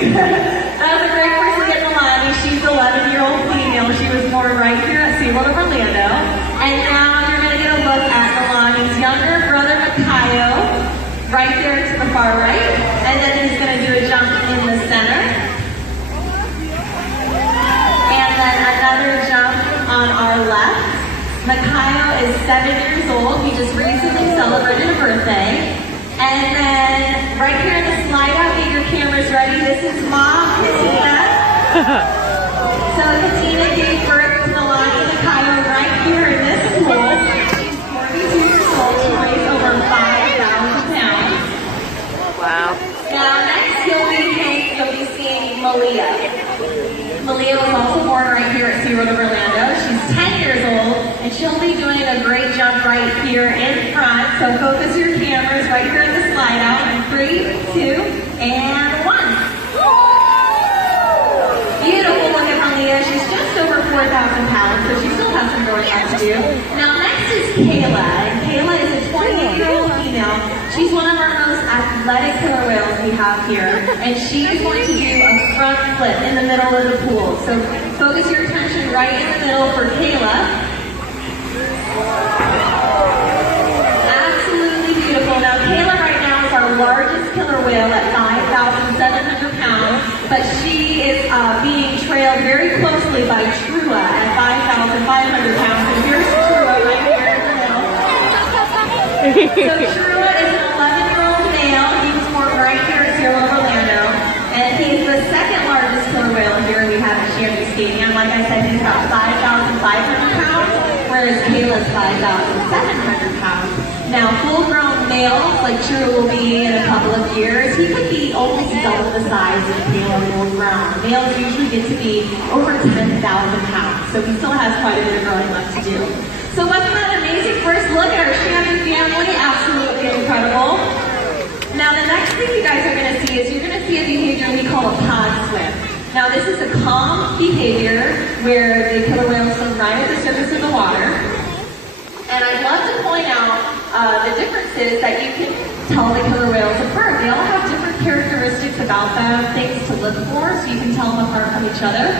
That was a great person to get Milani. She's an 11-year-old female. She was born right here at SeaWorld of Orlando. And now you're going to get a look at Milani's younger brother, Makayo, right there to the far right. And then he's going to do a jump in the center. And then another jump on our left. Makayo is 7 years old. He just recently celebrated a birthday. And then right here in the slide out, get your cameras ready. This is Mom, Katina. So Katina gave birth to Milani Makayo right here in this pool. She's 42 years old. She weighs over 5,000 pounds. Wow. Now next you'll be seeing Malia. Malia was also born right here at SeaWorld of Orlando. She's 10 years old, and she'll be doing a great jump right here in front. So focus your cameras right here in the slide out in 3, 2, and 1. Beautiful look at Malia. She's just over 4,000 pounds, so she still has some growing up to do. Now next is Kayla, and Kayla is a 28-year-old female. She's one of our most athletic killer whales we have here, and she is going to do a front flip in the middle of the pool. So focus your attention right in the middle for Kayla. Absolutely beautiful. Now Kayla right now is our largest killer whale at 5,700 pounds, but she is being trailed very closely by Trua at 5,500 pounds. And here's Trua right here in the middle. So Trua is an 11-year-old male. He was born right here at SeaWorld of Orlando, and he's the second largest killer whale here we have at Shanty Stadium. Like I said, he's about 5,500 pounds, whereas Kayla's 5,700 pounds. Now, full-grown males, like Trua will be in a couple of years, he could be almost double the size of Kayla full-grown. Males usually get to be over 10,000 pounds, so he still has quite a bit of growing left to do. So wasn't that amazing? First look at our Shanty family, absolutely incredible. Now the next thing you guys are going to see is you're going to see a behavior we call a pod swim. Now this is a calm behavior where the killer whales swim right at the surface of the water. And I'd love to point out the differences that you can tell the killer whales apart. They all have different characteristics about them, things to look for, so you can tell them apart from each other.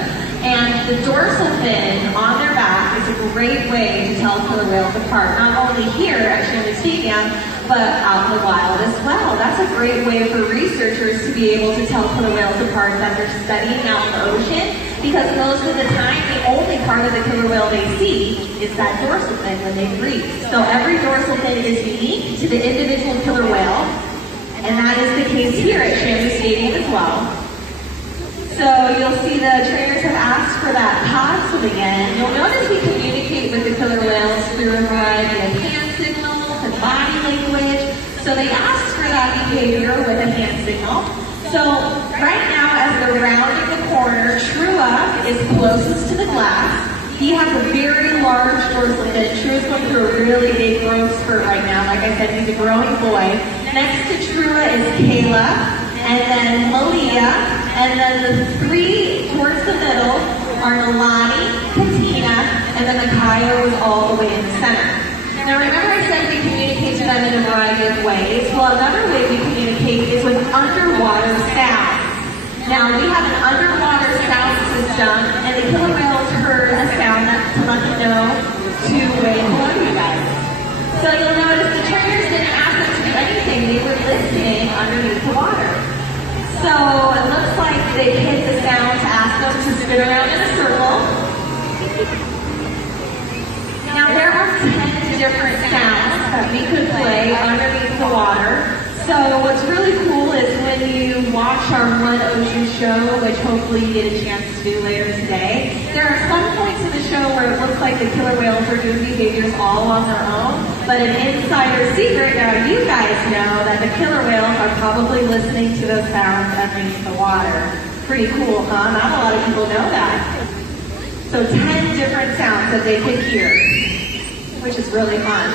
And the dorsal fin on their back is a great way to tell killer whales apart, not only here at Shanty Stadium, but out in the wild as well. That's a great way for researchers to be able to tell killer whales apart that they're studying out in the ocean, because most of the time, the only part of the killer whale they see is that dorsal fin when they breathe. So every dorsal fin is unique to the individual killer whale, and that is the case here at Shanty Stadium as well. So you'll see the trainers have asked for that pod swim again. You'll notice we communicate with the killer whales through a variety of hand signals and body language. So they asked for that behavior with a hand signal. So right now, as they're rounding the corner, Trua is closest to the glass. He has a very large dorsal fin. Trua's going through a really big growth spurt right now. Like I said, he's a growing boy. Next to Trua is Kayla, and then Malia. And then the three towards the middle are Milani, Katina, and then Makayo is all the way in the center. Now remember I said we communicate to them in a variety of ways. Well, another way we communicate is with underwater sounds. Now we have an underwater sound system, and the killer whales heard a sound to let them know to wave hello to you guys. So you'll notice the trainers didn't ask them to do anything. They were listening underneath the water. So it looks like they hit the sound to ask them to spin around in a circle. Now there are 10 different sounds that we could play underneath the water. So what's really cool is when you watch our One Ocean show, which hopefully you get a chance to do later today, there are some points in the show where it looks like the killer whales are doing behaviors all on their own, but an insider secret, now you guys know that the killer whales are probably listening to those sounds underneath the water. Pretty cool, huh? Not a lot of people know that. So 10 different sounds that they could hear, which is really fun.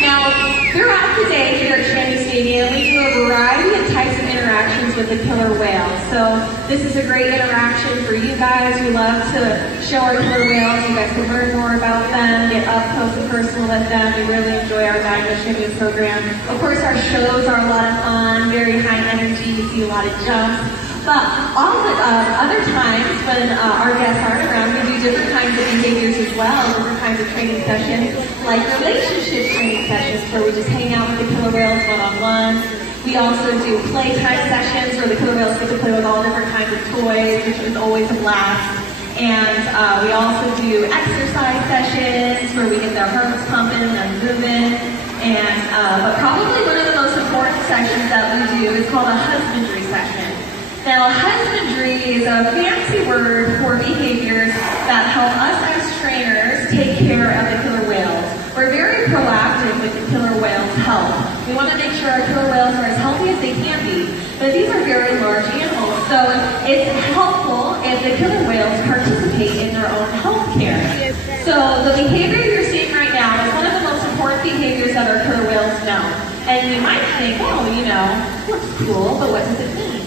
Now, throughout the day here at Shanty Stadium, we do a variety of types of interactions with the killer whale. So this is a great interaction for you guys. We love to show our killer whales. You guys can learn more about them, get up close and personal with them. We really enjoy our Dine program. Of course, our shows are a lot of fun, very high energy. You see a lot of jumps. But all the other times when our guests aren't around, we do different kinds of behaviors as well, different kinds of training sessions, like relationship training sessions where we just hang out with the killer whales one-on-one. We also do playtime sessions where the killer whales get to play with all different kinds of toys, which is always a blast. And we also do exercise sessions where we get their hearts pumping and moving. And but probably one of the most important sessions that we do is called a husbandry session. Now, husbandry is a fancy word for behaviors that help us as trainers take care of the killer whales. We're very proactive with the killer whales' health. We want to make sure our killer whales are as healthy as they can be. But these are very large animals, so it's helpful if the killer whales participate in their own health care. So the behavior you're seeing right now is one of the most important behaviors that our killer whales know. And you might think, oh, you know, looks cool, but what does it mean?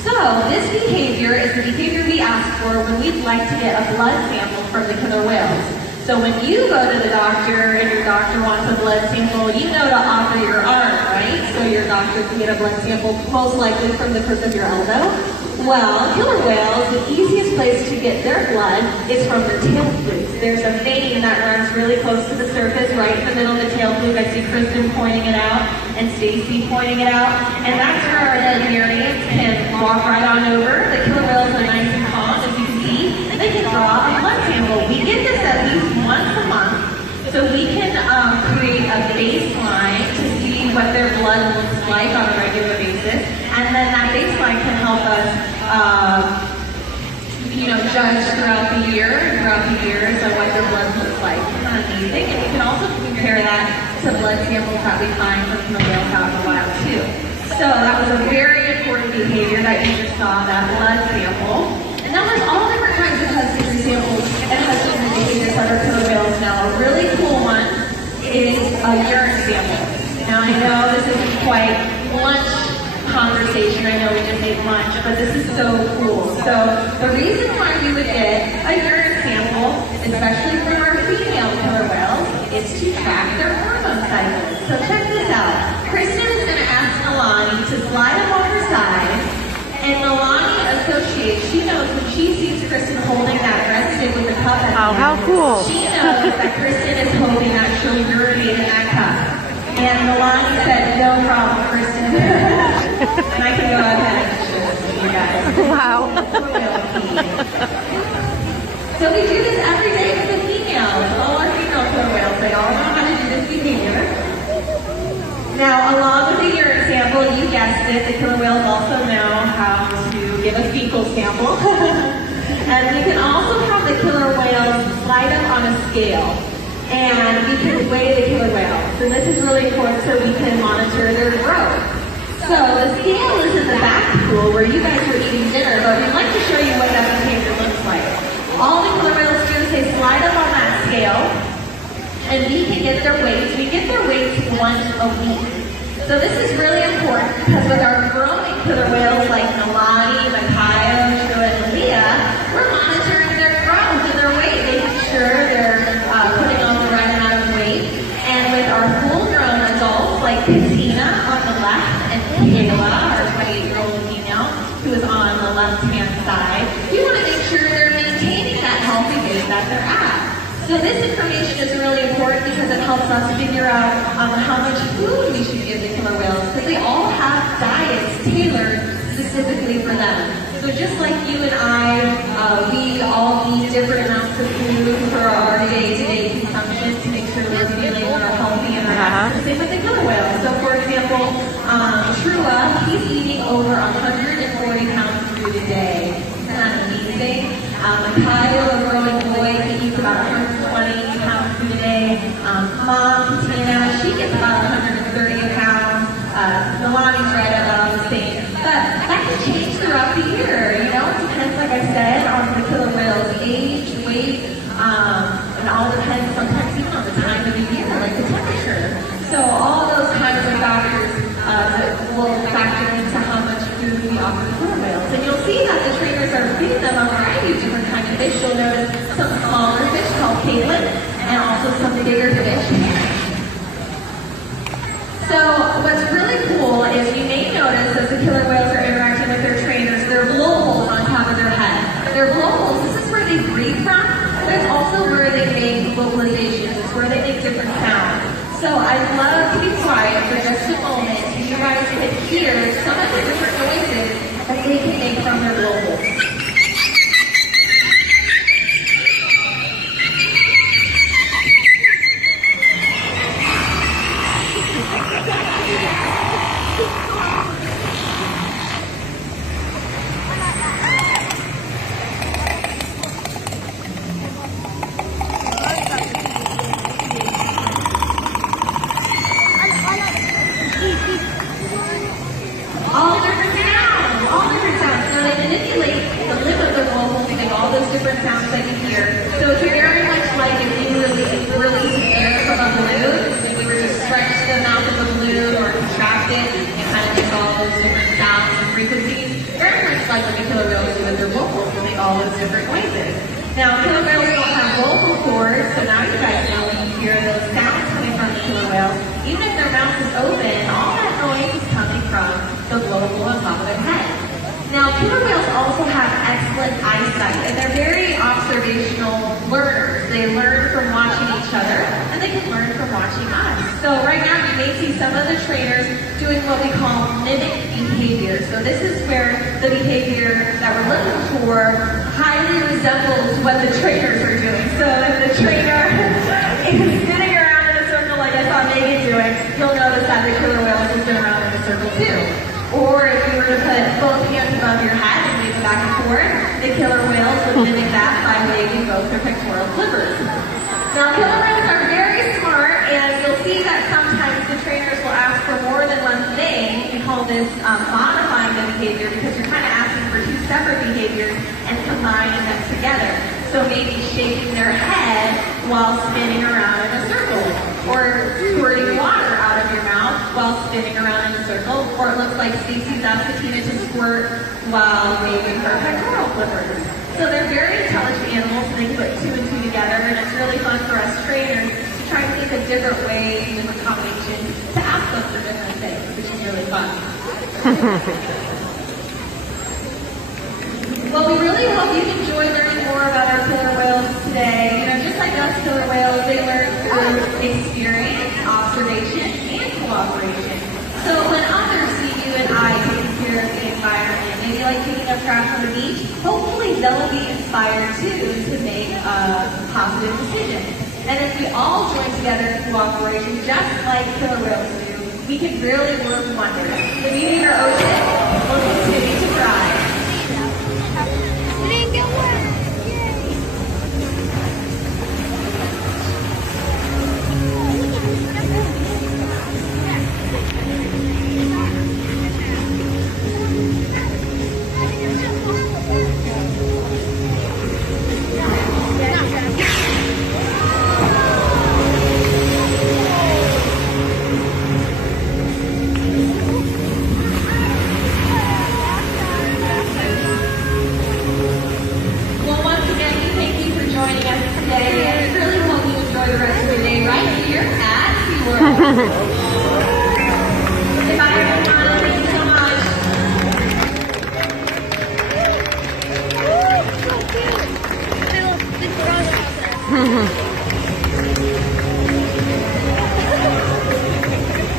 So this behavior is the behavior we ask for when we'd like to get a blood sample from the killer whales. So when you go to the doctor and your doctor wants a blood sample, you know to offer your arm, right? So your doctor can get a blood sample most likely from the crook of your elbow. Well, killer whales, the easiest place to get their blood is from their tail flukes. There's a vein that runs really close to the surface, right in the middle of the tail fluke. I see Kristen pointing it out and Stacy pointing it out. And that's where our veterinarians can walk right on over. The killer whales are nice and calm, as you can see. They can draw a blood sample. We get this at least once a month, so we can create a baseline to see what their blood looks like on a regular basis. And then that baseline can help us, judge throughout the year so what their blood looks like. Isn't that amazing? And you can also compare that to blood samples that we find from the whales out in the wild too. So that was a very important behavior that you just saw, that blood sample. And now there's all different kinds of husbandry samples and husbandry behaviors that our killer whales know. A really cool one is a urine sample. Now I know this isn't quite lunch conversation. I know we just ate lunch, but this is so cool. So the reason why we would get a urine sample, especially from our female killer whales, is to track their hormone cycles. So check this out. Kristen is going to ask Milani to slide up on her side, and Milani associates, she knows when she sees Kristen holding that breaststick with the cup at oh, how cool. She knows that Kristen is hoping that she'll urinate in that cup. And Milani said, no problem, Kristen. And I can go ahead and show this to you guys. Wow. So we do this every day with the females. All our female killer whales, they all know how to do this behavior. Now, along with the urine sample, you guessed it, the killer whales also know how to give a fecal sample. And we can also have the killer whales slide up on a scale. And we can weigh the killer whales. And this is really important so we can monitor their growth. So the scale is in the back pool where you guys were eating dinner, but we'd like to show you what that behavior looks like. All the killer whales do is they slide up on that scale, and we can get their weights. We get their weights once a week. So this is really important because with our growing killer whales like Milani, Makayo, Shua, and Leah, we're monitoring their growth and their weight, making sure they're putting on the right amount of weight. And with our full-grown adults like Katina on the left and Kayla, our 28-year-old female, who is on the left-hand side, we want to make sure they're maintaining that healthy weight that they're at. So this information is really important because it helps us figure out how much food we should give the killer whales, because they all have diets tailored specifically for them. So just like you and I, we all need different amounts of food for our day-to-day consumption to make sure we're feeling healthy and relaxed. Same with the killer whales. So for example, Trua, he's eating over 140 pounds of food a day. Isn't that amazing? Kyle, a growing boy, he eats about 120 pounds of food a day. Mom, Katina, she gets about 130 pounds. Milani's right about the same. But that can change throughout the year, you know? It depends, like I said, on the killer whale's age, weight, and all depends sometimes even on the time of the year, like the temperature. So all those kinds of factors will factor into how much food we offer the killer whales. And you'll see that the trainers are feeding them a variety of different kinds of fish. You'll notice some smaller fish called Caitlin, and also some bigger fish. So what's really cool is you may notice as the killer whales are interacting with their trainers, they're hear some of the different noises that they can make from their blowholes. So they manipulate the lip of the blowhole to make all those different sounds that you hear. So it's very much like if we release air from a balloon, if we were to stretch the mouth of a balloon or contract it and kind of make all those different sounds and frequencies, very much like what the killer whales do with their vocals to make all those different noises. Now, killer whales don't have vocal cords, so now you guys know when you hear those sounds coming from the killer whale, even if their mouth is open, all that noise is coming from the blowhole on top of their head. Now, killer whales also have excellent eyesight, and they're very observational learners. They learn from watching each other, and they can learn from watching us. So right now, you may see some of the trainers doing what we call mimic behavior. So this is where the behavior that we're looking for highly resembles what the trainers are doing. So if the trainer is spinning around in a circle like I saw Megan doing, you'll notice that the killer whale is spinning around in a circle too. Or if you were to put both hands above your head and wave them back and forth, the killer whales would mimic that by waving both their pectoral flippers. Now, killer whales are very smart, and you'll see that sometimes the trainers will ask for more than one thing. We call this modifying the behavior because you're kind of asking for two separate behaviors and combining them together. So maybe shaking their head while spinning around in a circle, or squirting water out of your mouth while spinning around in a circle, or it looks like Stacey's asked Katina to squirt while waving her pectoral flippers. So they're very intelligent animals, and they put two and two together, and it's really fun for us trainers to try to think of different ways, different combinations to ask them for different things, which is really fun. Well, we really hope you enjoy learning more about our killer whales today. You know, just like us killer whales, they learn through experience, observation, and cooperation. So when others see you and I taking care of the environment, maybe like picking up trash on the beach, hopefully they'll be inspired too to make a positive decision. And if we all join together in cooperation, just like killer whales do, we can really work wonders. The beauty of our ocean